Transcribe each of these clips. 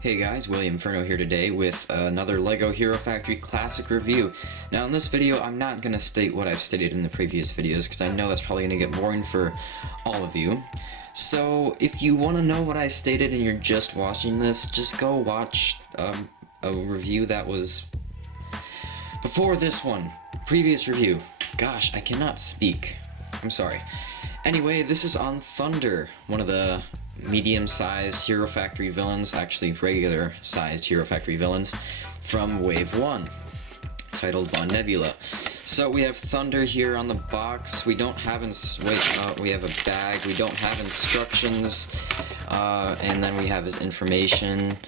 Hey guys, William Furno here today with another LEGO Hero Factory Classic review. Now in this video, I'm not going to state what I've stated in the previous videos because I know that's probably going to get boring for all of you. So if you want to know what I stated and you're just watching this, just go watch a review that was before this one. Previous review. Gosh, I cannot speak. I'm sorry. Anyway, this is on Thunder, one of the medium-sized Hero Factory villains, actually regular-sized Hero Factory villains from Wave 1, titled Von Nebula. So we have Thunder here on the box. We don't have we have a bag. We don't have instructions, and then we have his information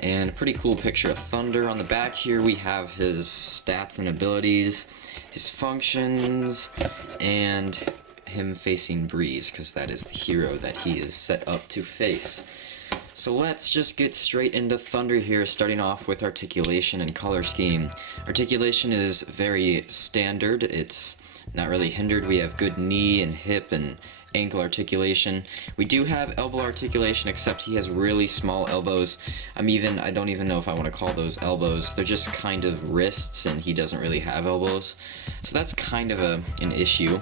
and a pretty cool picture of Thunder. On the back here we have his stats and abilities, his functions, and him facing Breeze, because that is the hero that he is set up to face. So let's just get straight into Thunder here, starting off with articulation and color scheme. Articulation is very standard, it's not really hindered. We have good knee and hip and ankle articulation. We do have elbow articulation, except he has really small elbows. I don't even know if I want to call those elbows. They're just kind of wrists, and he doesn't really have elbows. So that's kind of an issue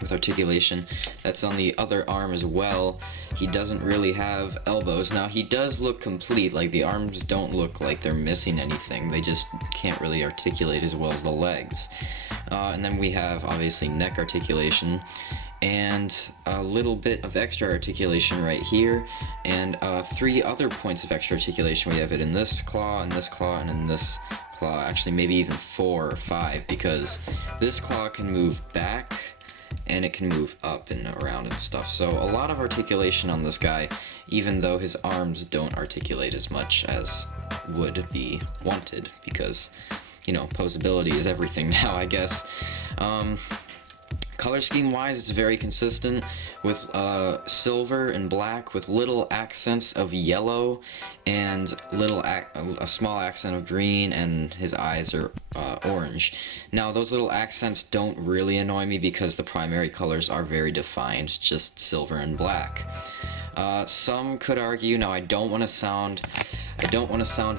with articulation. That's on the other arm as well. He doesn't really have elbows. Now he does look complete, like the arms don't look like they're missing anything. They just can't really articulate as well as the legs. And then we have obviously neck articulation and a little bit of extra articulation right here, and 3 other points of extra articulation. We have it in this claw, and this claw, and in this claw. Actually maybe even 4 or 5, because this claw can move back and it can move up and around and stuff. So a lot of articulation on this guy, even though his arms don't articulate as much as would be wanted, because, you know, posability is everything now, I guess. Color scheme wise, it's very consistent with silver and black with little accents of yellow and a small accent of green, and his eyes are orange. Now those little accents don't really annoy me because the primary colors are very defined, just silver and black. Some could argue, now I don't want to sound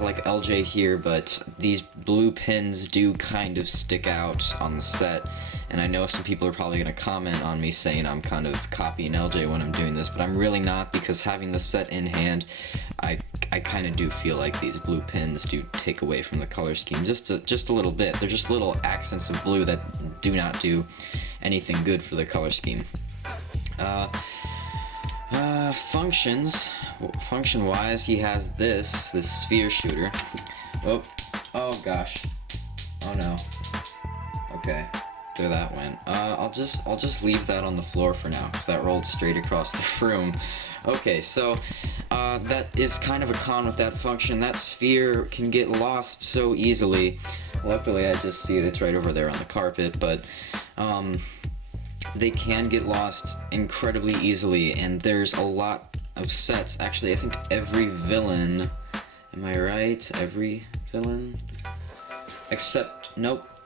like LJ here, but these blue pins do kind of stick out on the set, and I know some people are probably going to comment on me saying I'm kind of copying LJ when I'm doing this, but I'm really not, because having the set in hand, I kind of do feel like these blue pins do take away from the color scheme just a little bit. They're just little accents of blue that do not do anything good for the color scheme. Function-wise, he has this sphere shooter. Oh gosh. Oh no. Okay, there that went. I'll just leave that on the floor for now, because that rolled straight across the room. Okay, so that is kind of a con with that function. That sphere can get lost so easily. Luckily, I just see it. It's right over there on the carpet, but they can get lost incredibly easily, and there's a lot of sets. Actually, I think every villain, am I right? Every villain?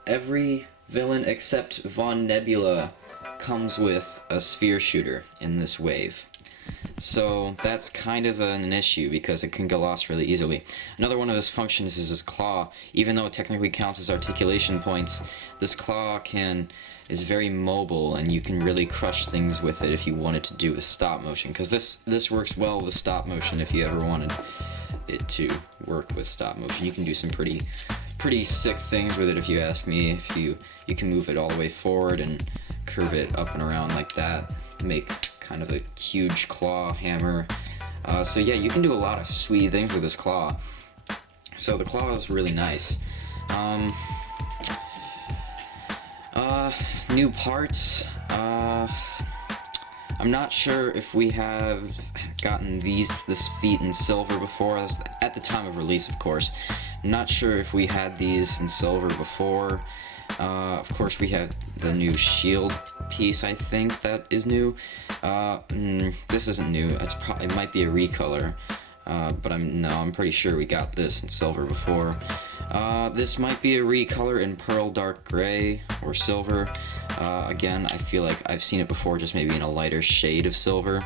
Every villain except Von Nebula comes with a sphere shooter in this wave. So that's kind of an issue, because it can get lost really easily. Another one of his functions is his claw. Even though it technically counts as articulation points, this claw is very mobile, and you can really crush things with it if you wanted to do with stop motion, because this works well with stop motion. If you ever wanted it to work with stop motion, you can do some pretty sick things with it, if you ask me. If you can move it all the way forward and curve it up and around like that, make kind of a huge claw hammer. So yeah, you can do a lot of sweet things with this claw. So the claw is really nice. New parts. I'm not sure if we have gotten this feat in silver before, at the time of release, of course. I'm not sure if we had these in silver before. Of course, we have the new shield piece. I think that is new. This isn't new. It might be a recolor, but I'm pretty sure we got this in silver before. This might be a recolor in pearl dark gray or silver. Again, I feel like I've seen it before, just maybe in a lighter shade of silver.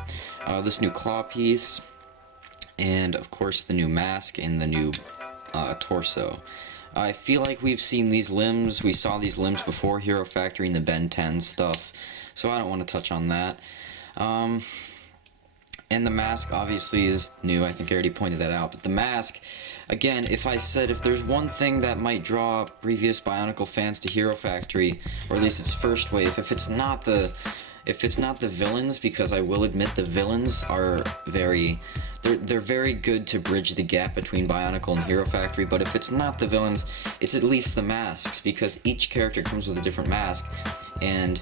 This new claw piece and of course the new mask and the new torso. I feel like we've seen these limbs. We saw these limbs before Hero Factory and the Ben 10 stuff, so I don't want to touch on that. And the mask obviously is new. I think I already pointed that out. But the mask, again, if there's one thing that might draw previous Bionicle fans to Hero Factory, or at least its first wave, if it's not the villains, because I will admit the villains are they're very good to bridge the gap between Bionicle and Hero Factory, but if it's not the villains, it's at least the masks, because each character comes with a different mask, and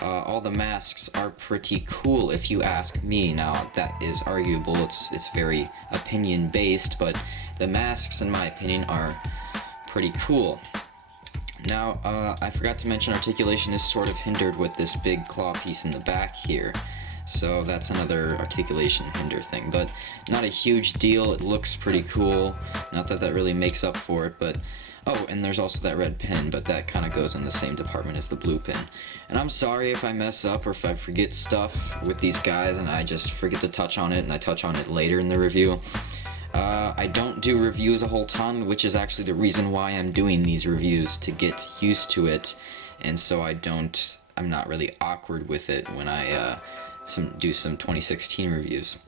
all the masks are pretty cool if you ask me. Now, that is arguable, it's very opinion based, but the masks in my opinion are pretty cool. Now, I forgot to mention articulation is sort of hindered with this big claw piece in the back here. So that's another articulation hinder thing, but not a huge deal. It looks pretty cool. Not that that really makes up for it, but... Oh, and there's also that red pin, but that kind of goes in the same department as the blue pin. And I'm sorry if I mess up or if I forget stuff with these guys and I just forget to touch on it and I touch on it later in the review. I don't do reviews a whole ton, which is actually the reason why I'm doing these reviews, to get used to it, and so I'm not really awkward with it when I do some 2016 reviews.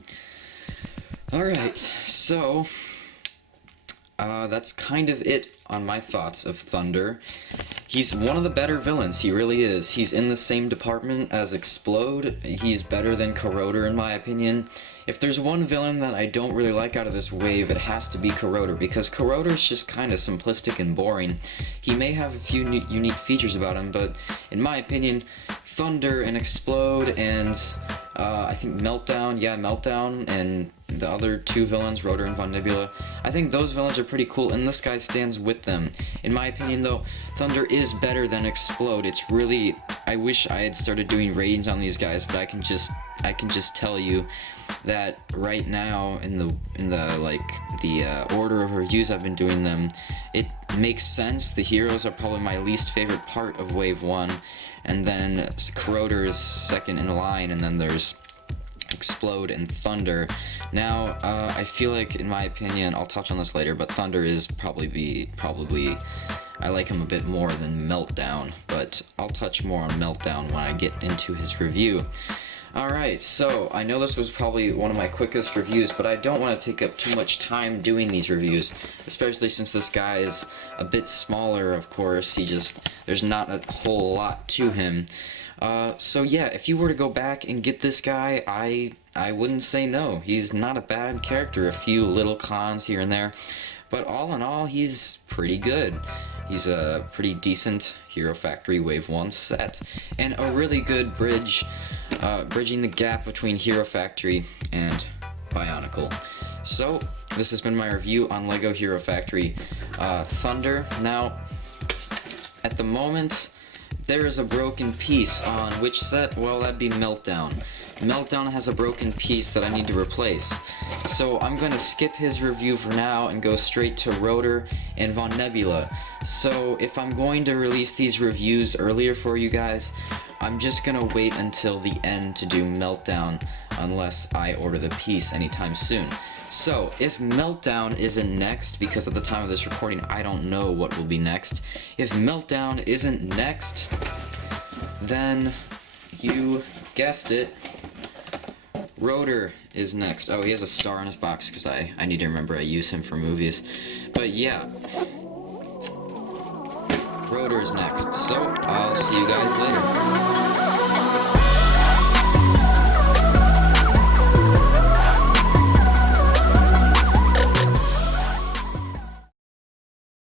Alright, so that's kind of it on my thoughts of Thunder. He's one of the better villains, he really is. He's in the same department as Explode. He's better than Corroder in my opinion. If there's one villain that I don't really like out of this wave, it has to be Corroder, because Corroder's just kind of simplistic and boring. He may have a few unique features about him, but in my opinion, Thunder and Explode and I think Meltdown and the other two villains, Rotor and Von Nebula, I think those villains are pretty cool, and this guy stands with them. In my opinion, though, Thunder is better than Explode. It's really, I wish I had started doing ratings on these guys, but I can just tell you that right now in the order of reviews I've been doing them, it makes sense. The heroes are probably my least favorite part of Wave 1, and then Corroder is second in line, and then there's Explode and Thunder. Now, I feel like, in my opinion, I'll touch on this later, but Thunder is probably I like him a bit more than Meltdown, but I'll touch more on Meltdown when I get into his review. Alright, so I know this was probably one of my quickest reviews, but I don't want to take up too much time doing these reviews, especially since this guy is a bit smaller, of course. There's not a whole lot to him. So yeah, if you were to go back and get this guy, I wouldn't say no. He's not a bad character, a few little cons here and there, but all in all, he's pretty good. He's a pretty decent Hero Factory Wave 1 set, and a really good bridging the gap between Hero Factory and Bionicle. So, this has been my review on LEGO Hero Factory Thunder. Now, at the moment, there is a broken piece on which set? Well, that'd be Meltdown. Meltdown has a broken piece that I need to replace. So I'm going to skip his review for now and go straight to Rotor and Von Nebula. So if I'm going to release these reviews earlier for you guys, I'm just going to wait until the end to do Meltdown unless I order the piece anytime soon. So, if Meltdown isn't next, because at the time of this recording I don't know what will be next, if Meltdown isn't next, then you guessed it, Rotor is next. Oh, he has a star on his box because I need to remember I use him for movies. But yeah, Rotor is next. So, I'll see you guys later.